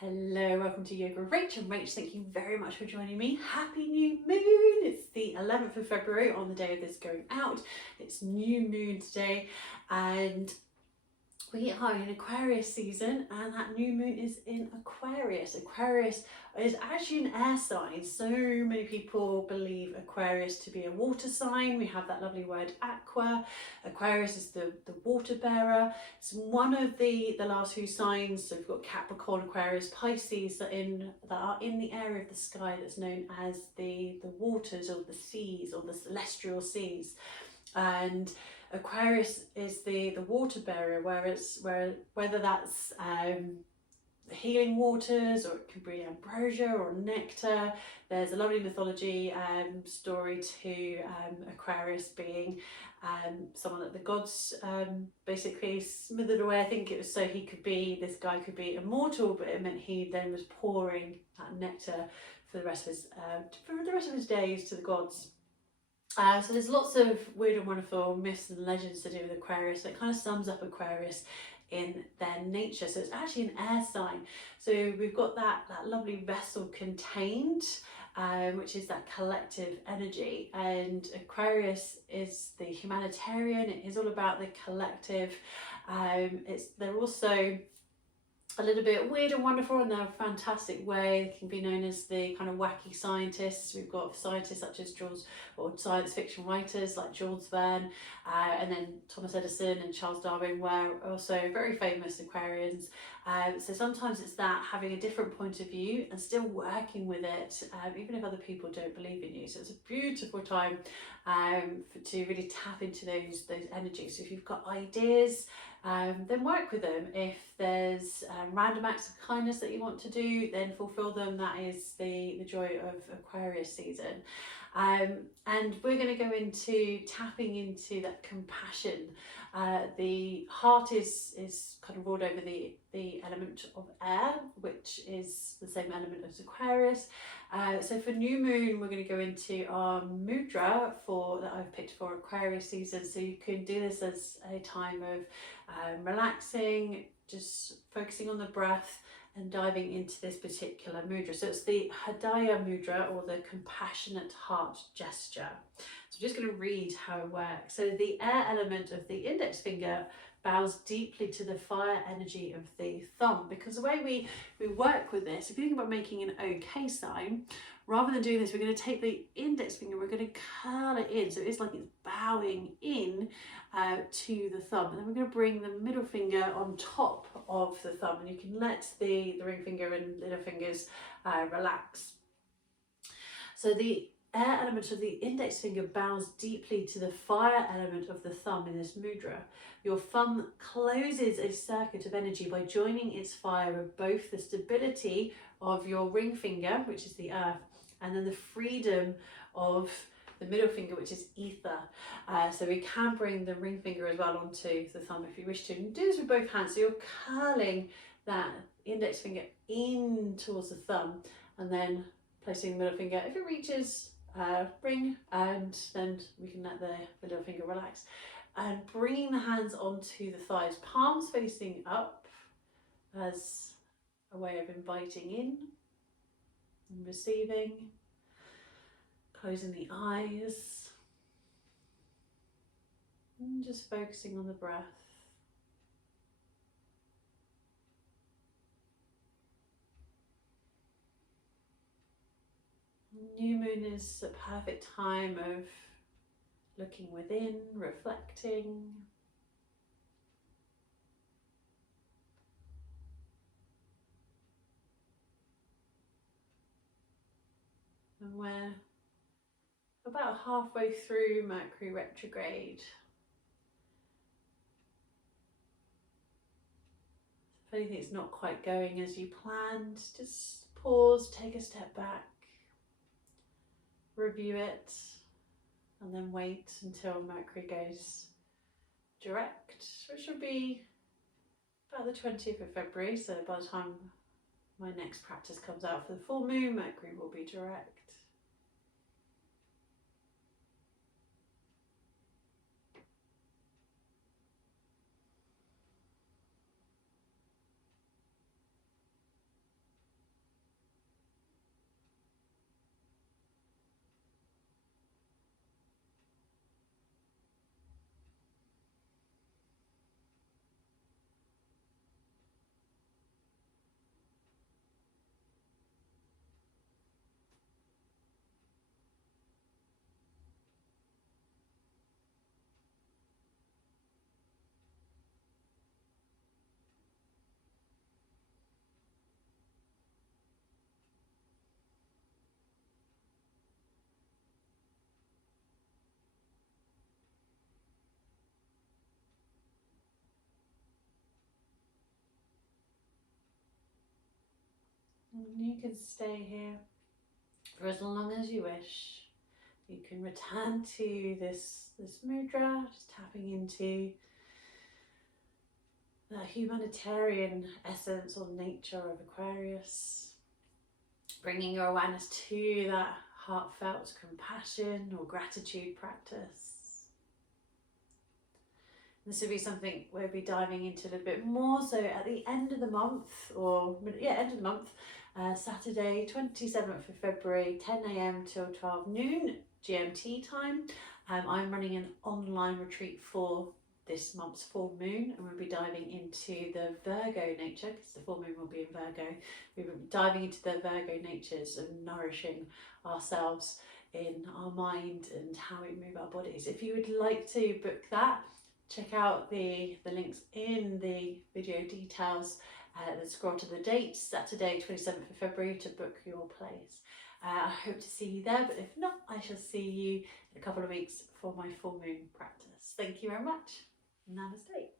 Hello, welcome to Yoga with Rach. And Rach, thank you very much for joining me. Happy new moon! It's the 11th of February on the day of this going out. It's new moon today and we are in Aquarius season, and that new moon is in Aquarius. Aquarius is actually an air sign. So many people believe Aquarius to be a water sign. We have that lovely word aqua. Aquarius is the water bearer. It's one of the last few signs. So we've got Capricorn, Aquarius, Pisces that are in the area of the sky that's known as the waters or the seas or the celestial seas. And Aquarius is the water bearer, whether that's healing waters, or it could be ambrosia or nectar. There's a lovely mythology story to Aquarius being someone that the gods basically smothered away. I think it was so this guy could be immortal, but it meant he then was pouring that nectar for the rest of his days to the gods. So there's lots of weird and wonderful myths and legends to do with Aquarius. It kind of sums up Aquarius in their nature. So it's actually an air sign. So we've got that lovely vessel contained, which is that collective energy. And Aquarius is the humanitarian. It is all about the collective. They're also a little bit weird and wonderful in their fantastic way. They can be known as the kind of wacky scientists. We've got scientists such as or science fiction writers like Jules Verne, and then Thomas Edison and Charles Darwin were also very famous Aquarians. So sometimes it's that having a different point of view and still working with it, even if other people don't believe in you. So it's a beautiful time to really tap into those energies. So if you've got ideas, then work with them. If there's random acts of kindness that you want to do, then fulfill them. That is the joy of Aquarius season. And we're going to go into tapping into that compassion. The heart is kind of ruled over the element of air, which is the same element as Aquarius. So for new moon, we're going to go into our mudra that I've picked for Aquarius season. So you can do this as a time of relaxing, just focusing on the breath and diving into this particular mudra. So it's the Hridaya Mudra, or the compassionate heart gesture. So I'm just going to read how it works. So the air element of the index finger bows deeply to the fire energy of the thumb, because the way we work with this, if you think about making an OK sign, rather than doing this, we're going to take the index finger, we're going to curl it in, so it's like it's bowing in to the thumb, and then we're going to bring the middle finger on top of the thumb, and you can let the ring finger and little fingers relax. So the air element of the index finger bows deeply to the fire element of the thumb in this mudra. Your thumb closes a circuit of energy by joining its fire with both the stability of your ring finger, which is the earth, and then the freedom of the middle finger, which is ether. So we can bring the ring finger as well onto the thumb if you wish to. And do this with both hands. So you're curling that index finger in towards the thumb, and then placing the middle finger, if it reaches ring, and then we can let the middle finger relax. And bringing the hands onto the thighs, palms facing up as a way of inviting in and receiving. Closing the eyes and just focusing on the breath. New moon is a perfect time of looking within, reflecting. And we're about halfway through Mercury retrograde. If anything's not quite going as you planned, just pause, take a step back, review it, and then wait until Mercury goes direct, which will be about the 20th of February. So by the time my next practice comes out for the full moon, Mercury will be direct. And you can stay here for as long as you wish. You can return to this mudra, just tapping into the humanitarian essence or nature of Aquarius, bringing your awareness to that heartfelt compassion or gratitude practice. This will be something we'll be diving into a little bit more. So at the end of the month, end of the month, Saturday 27th of February, 10 a.m. till 12 noon GMT time, I'm running an online retreat for this month's full moon, and we'll be diving into the Virgo nature, because the full moon will be in Virgo. We'll be diving into the Virgo natures and nourishing ourselves in our mind and how we move our bodies. If you would like to book that, check out the links in the video details. Then scroll to the date, Saturday 27th of February, to book your place. I hope to see you there, but if not, I shall see you in a couple of weeks for my full moon practice. Thank you very much. Namaste.